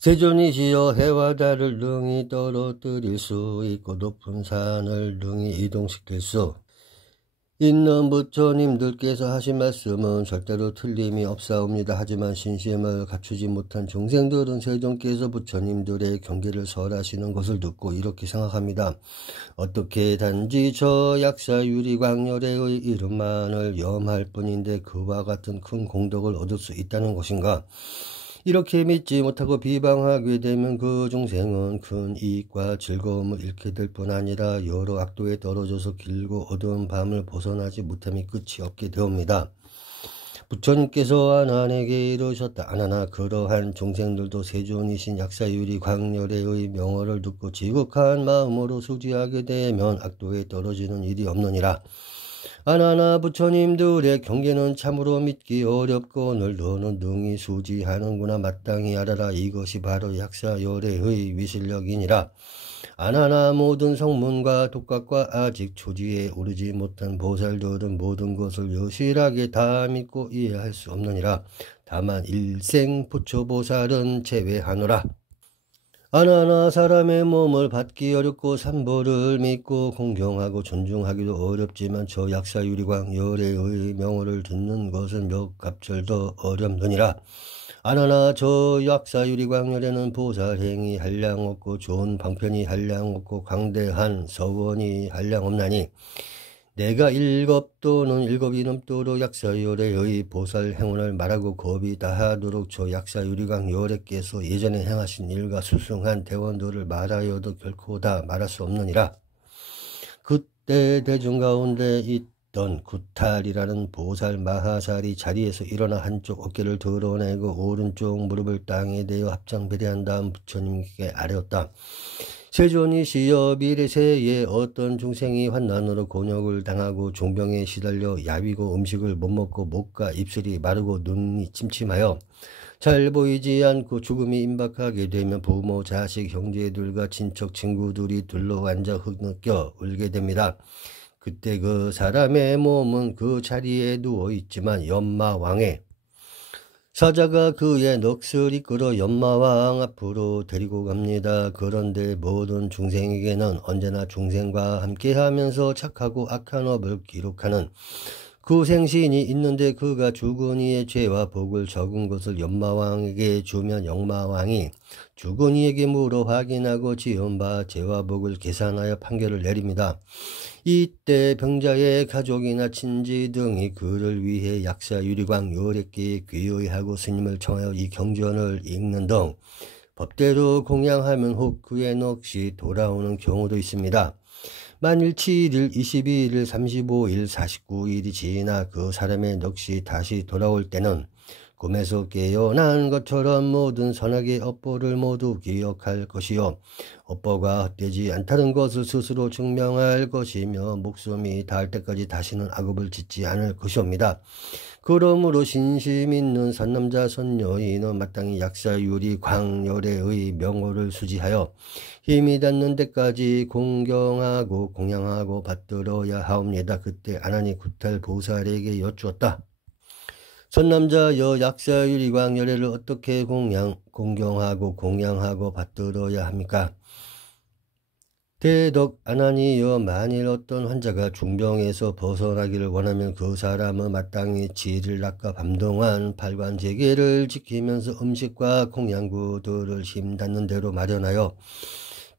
세존이시여 해와 달을 능히 떨어뜨릴 수 있고 높은 산을 능히 이동시킬 수 있는 부처님들께서 하신 말씀은 절대로 틀림이 없사옵니다. 하지만 신심을 갖추지 못한 중생들은 세존께서 부처님들의 경계를 설하시는 것을 듣고 이렇게 생각합니다. 어떻게 단지 저 약사 유리광열의 이름만을 염할 뿐인데 그와 같은 큰 공덕을 얻을 수 있다는 것인가? 이렇게 믿지 못하고 비방하게 되면 그 중생은 큰 이익과 즐거움을 잃게 될 뿐 아니라 여러 악도에 떨어져서 길고 어두운 밤을 벗어나지 못함이 끝이 없게 되옵니다. 부처님께서 아난에게 이르셨다. 아난아, 그러한 중생들도 세존이신 약사유리 광열의 명어를 듣고 지극한 마음으로 수지하게 되면 악도에 떨어지는 일이 없느니라. 아나나, 부처님들의 경계는 참으로 믿기 어렵거늘 너는 능히 수지하는구나. 마땅히 알아라. 이것이 바로 약사열애의 위실력이니라. 아나나, 모든 성문과 독각과 아직 초지에 오르지 못한 보살들은 모든 것을 여실하게 다 믿고 이해할 수 없느니라. 다만 일생 부처보살은 제외하노라. 아나나, 사람의 몸을 받기 어렵고 삼보를 믿고 공경하고 존중하기도 어렵지만 저 약사유리광 열애의 명호를 듣는 것은 몇 갑절 더 어렵느니라. 아나나, 저 약사유리광 열애는 보살행이 한량 없고 좋은 방편이 한량 없고 광대한 서원이 한량 없나니 내가 일겁 넘도록 약사열애의 보살 행운을 말하고 겁이 다하도록 저 약사유리광 열애께서 예전에 행하신 일과 수승한 대원들을 말하여도 결코 다 말할 수 없느니라. 그때 대중 가운데 있던 구탈이라는 보살 마하살이 자리에서 일어나 한쪽 어깨를 드러내고 오른쪽 무릎을 땅에 대어 합장배례한 다음 부처님께 아뢰었다. 세존이시여, 미래세에 어떤 중생이 환난으로 곤욕을 당하고 종병에 시달려 야위고 음식을 못 먹고 목과 입술이 마르고 눈이 침침하여 잘 보이지 않고 죽음이 임박하게 되면 부모, 자식, 형제들과 친척, 친구들이 둘러앉아 흐느껴 울게 됩니다. 그때 그 사람의 몸은 그 자리에 누워있지만 연마왕의 사자가 그의 넋을 이끌어 연마왕 앞으로 데리고 갑니다. 그런데 모든 중생에게는 언제나 중생과 함께하면서 착하고 악한 업을 기록하는 그 생신이 있는데 그가 죽은 이의 죄와 복을 적은 것을 연마왕에게 주면 연마왕이 죽은 이에게 물어 확인하고 지은 바 죄와 복을 계산하여 판결을 내립니다. 이때 병자의 가족이나 친지 등이 그를 위해 약사유리광 열애께 귀의하고 스님을 청하여 이 경전을 읽는 등 법대로 공양하면 혹 그의 넋이 돌아오는 경우도 있습니다. 만일 7일, 22일, 35일, 49일이 지나 그 사람의 넋이 다시 돌아올 때는 꿈에서 깨어난 것처럼 모든 선악의 업보를 모두 기억할 것이요, 업보가 헛되지 않다는 것을 스스로 증명할 것이며 목숨이 닿을 때까지 다시는 악업을 짓지 않을 것이옵니다. 그러므로 신심 있는 선남자 선녀인은 마땅히 약사유리 광열애의 명호를 수지하여 힘이 닿는 데까지 공경하고 공양하고 받들어야 하옵니다. 그때 아난이 구탈 보살에게 여쭈었다. 선남자여, 약사유리 광열애를 어떻게 공경하고 공양하고 받들어야 합니까? 대덕 아나니여, 만일 어떤 환자가 중병에서 벗어나기를 원하면 그 사람은 마땅히 7일 낮과 밤 동안 팔관제계를 지키면서 음식과 공양구들을 힘 닿는 대로 마련하여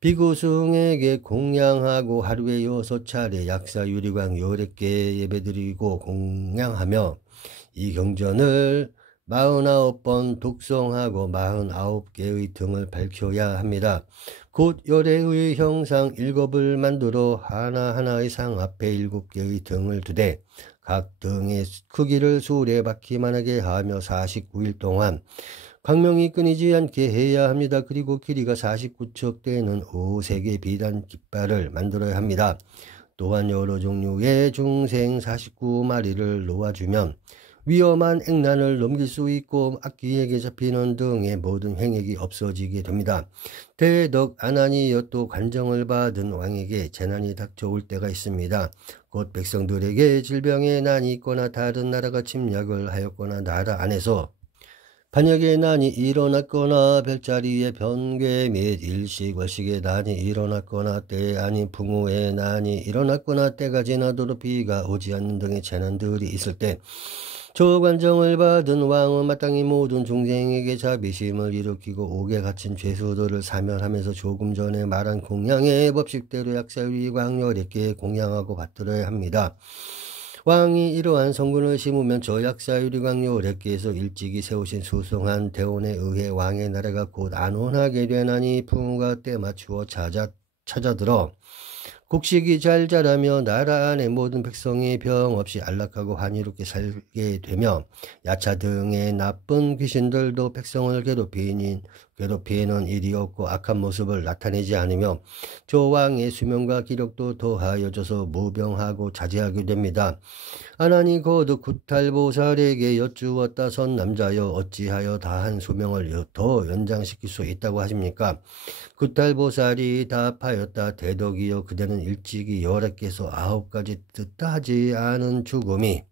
비구승에게 공양하고 하루에 6차례 약사유리광 열애께 예배드리고 공양하며 이 경전을 49번 독성하고 49개의 등을 밝혀야 합니다. 곧 열애의 형상 7을 만들어 하나하나의 상 앞에 7개의 등을 두되 각 등의 크기를 수레바퀴만하게 하며 49일 동안 광명이 끊이지 않게 해야 합니다. 그리고 길이가 49척 되는 5색의 비단 깃발을 만들어야 합니다. 또한 여러 종류의 중생 49마리를 놓아주면 위험한 액난을 넘길 수 있고 악귀에게 잡히는 등의 모든 횡액이 없어지게 됩니다. 대덕 아나니여, 또 관정을 받은 왕에게 재난이 닥쳐올 때가 있습니다. 곧 백성들에게 질병의 난이 있거나 다른 나라가 침략을 하였거나 나라 안에서 반역의 난이 일어났거나 별자리의 변괴 및 일식월식의 난이 일어났거나 때 아닌 풍우의 난이 일어났거나 때가 지나도록 비가 오지 않는 등의 재난들이 있을 때 조관정을 받은 왕은 마땅히 모든 중생에게 자비심을 일으키고 옥에 갇힌 죄수들을 사면하면서 조금 전에 말한 공양의 법식대로 약사위 광열에게 공양하고 받들어야 합니다. 왕이 이러한 성군을 심으면 저 약사유리 광열에게서 일찍이 세우신 수성한 대원에 의해 왕의 나라가 곧 안온하게 되나니 풍우가 때 맞추어 찾아들어 곡식이 잘 자라며 나라 안의 모든 백성이 병 없이 안락하고 환희롭게 살게 되며 야차 등의 나쁜 귀신들도 백성을 괴롭히는 일이 없고 악한 모습을 나타내지 않으며 저 왕의 수명과 기력도 더하여져서 무병하고 자제하게 됩니다. 하나니 거듭 구탈보살에게 여쭈었다. 선 남자여 어찌하여 다한 수명을 더 연장시킬 수 있다고 하십니까? 구탈보살이 답하였다. 대덕이여 그대는 일찍이 10개에서 9가지 뜻하지 않은 죽음이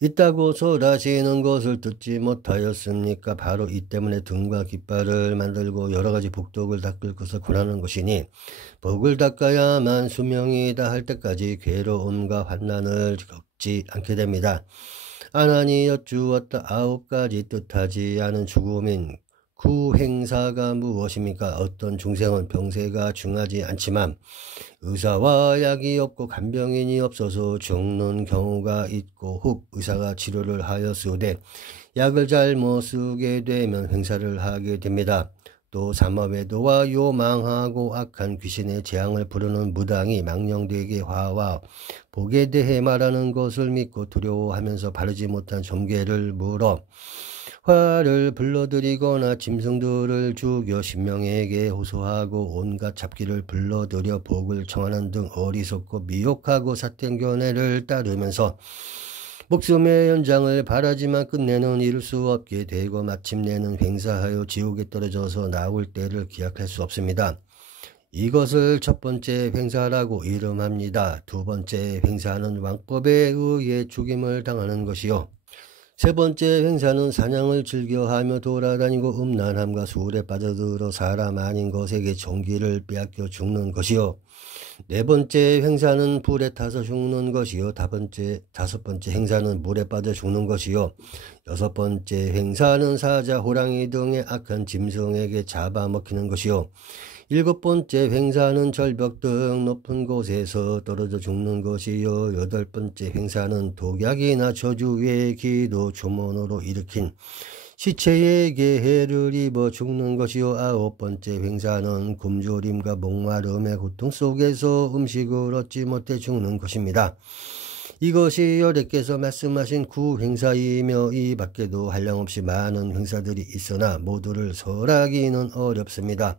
있다고 설하시는 것을 듣지 못하였습니까? 바로 이 때문에 등과 깃발을 만들고 여러가지 복덕을 닦을 것을 권하는 것이니 복을 닦아야만 수명이 다할 때까지 괴로움과 환난을 겪지 않게 됩니다. 아나니 여쭈었다. 9가지 뜻하지 않은 죽음인 구행사가 무엇입니까? 어떤 중생은 병세가 중하지 않지만 의사와 약이 없고 간병인이 없어서 죽는 경우가 있고 혹 의사가 치료를 하였으되 약을 잘못 쓰게 되면 횡사를 하게 됩니다. 또 삼업외도와 요망하고 악한 귀신의 재앙을 부르는 무당이 망령되게 화와 복에 대해 말하는 것을 믿고 두려워하면서 바르지 못한 점괘를 물어 화를 불러들이거나 짐승들을 죽여 신명에게 호소하고 온갖 잡기를 불러들여 복을 청하는 등 어리석고 미혹하고 사땡견해를 따르면서 목숨의 연장을 바라지만 끝내는 이룰 수 없게 되고 마침내는 횡사하여 지옥에 떨어져서 나올 때를 기약할 수 없습니다. 이것을 첫 번째 횡사라고 이름합니다. 두 번째 횡사는 왕법에 의해 죽임을 당하는 것이요. 세 번째 횡사는 사냥을 즐겨하며 돌아다니고 음란함과 수울에 빠져들어 사람 아닌 것에게 종기를 빼앗겨 죽는 것이요. 네 번째 횡사는 불에 타서 죽는 것이요. 다섯 번째 횡사는 물에 빠져 죽는 것이요. 여섯 번째 횡사는 사자, 호랑이 등의 악한 짐승에게 잡아먹히는 것이요. 일곱 번째 횡사는 절벽 등 높은 곳에서 떨어져 죽는 것이요. 여덟 번째 횡사는 독약이나 저주 외의 기도 주문으로 일으킨 시체에게 해를 입어 죽는 것이요. 아홉 번째 횡사는 굶주림과 목마름의 고통 속에서 음식을 얻지 못해 죽는 것입니다. 이것이 여래께서 말씀하신 구횡사이며 이 밖에도 한량없이 많은 횡사들이 있으나 모두를 설하기는 어렵습니다.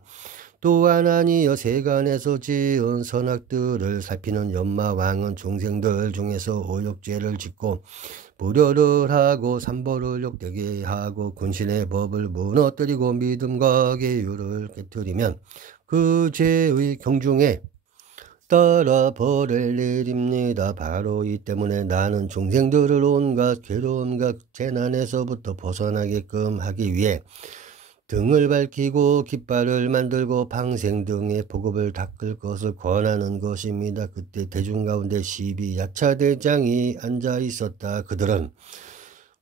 또한 아니여 세간에서 지은 선악들을 살피는 연마왕은 중생들 중에서 오욕죄를 짓고 불효를 하고 삼보를 욕되게 하고 군신의 법을 무너뜨리고 믿음과 계율을 깨뜨리면 그 죄의 경중에 따라 벌을 내립니다. 바로 이 때문에 나는 중생들을 온갖 괴로움과 재난에서부터 벗어나게끔 하기 위해 등을 밝히고 깃발을 만들고 방생 등의 보급을 닦을 것을 권하는 것입니다. 그때 대중 가운데 12야차대장이 앉아 있었다. 그들은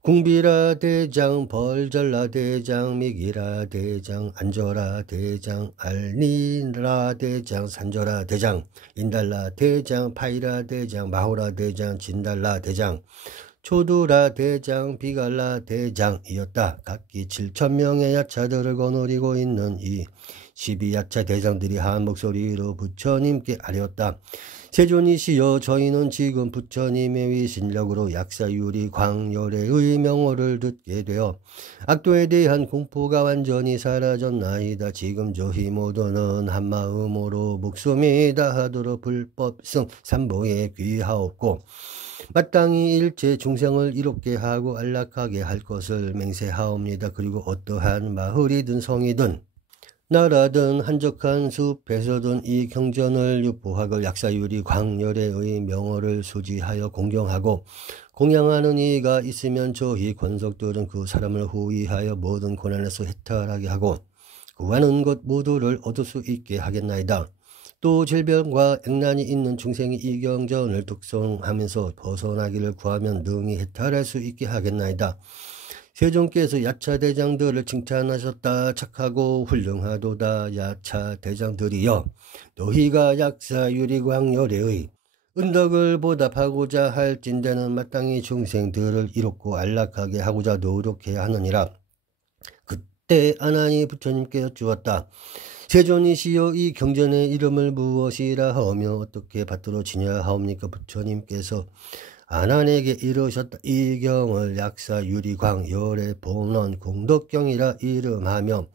궁비라 대장, 벌절라 대장, 미기라 대장, 안저라 대장, 알니라 대장, 산저라 대장, 인달라 대장, 파이라 대장, 마호라 대장, 진달라 대장, 초두라 대장, 비갈라 대장이었다. 각기 7,000명의 야차들을 거느리고 있는 이 12야차 대장들이 한 목소리로 부처님께 아뢰었다. 세존이시여, 저희는 지금 부처님의 위신력으로 약사유리 광열의 명호를 듣게 되어 악도에 대한 공포가 완전히 사라졌나이다. 지금 저희 모두는 한마음으로 목숨이 다하도록 불법승 삼보에 귀하옵고 마땅히 일체 중생을 이롭게 하고 안락하게 할 것을 맹세하옵니다. 그리고 어떠한 마을이든 성이든 나라든 한적한 숲에서든 이 경전을 유포하고 약사유리 광열의 명호를 수지하여 공경하고 공양하는 이가 있으면 저희 권석들은 그 사람을 호위하여 모든 고난에서 해탈하게 하고 구하는 것 모두를 얻을 수 있게 하겠나이다. 또 질병과 액난이 있는 중생이 이 경전을 독송하면서 벗어나기를 구하면 능히 해탈할 수 있게 하겠나이다. 세종께서 야차 대장들을 칭찬하셨다. 착하고 훌륭하도다. 야차 대장들이여, 너희가 약사 유리광열의 은덕을 보답하고자 할진대는 마땅히 중생들을 이롭고 안락하게 하고자 노력해야 하느니라. 그때 아난이 부처님께 여쭈었다. 세존이시여, 이 경전의 이름을 무엇이라 하며 어떻게 받들어지냐 하옵니까? 부처님께서 아난에게 이르셨다. 이 경을 약사 유리광 열의 본원 공덕경이라 이름하며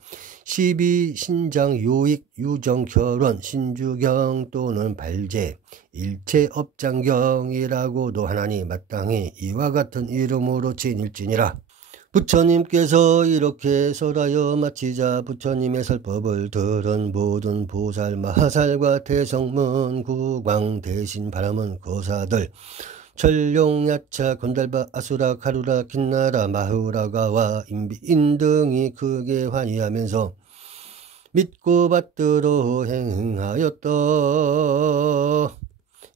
12신장 요익 유정 결원 신주경 또는 발제 일체업장경이라고도 하나니 마땅히 이와 같은 이름으로 지닐지니라. 부처님께서 이렇게 설하여 마치자 부처님의 설법을 들은 모든 보살 마하살과 대성문 구광 대신 바람은 거사들 천룡 야차 건달바 아수라 가루라 긴나라 마후라가와 인비인 등이 크게 환희하면서 믿고 받들어 행하였다.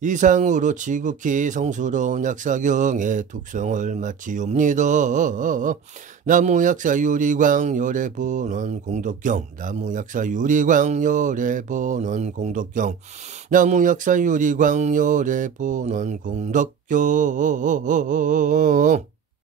이상으로 지극히 성스러운 약사경의 독성을 마치옵니다. 나무 약사 유리광 열의 본원 공덕경. 나무 약사 유리광 열의 본원 공덕경. 나무 약사 유리광 열의 본원 공덕경.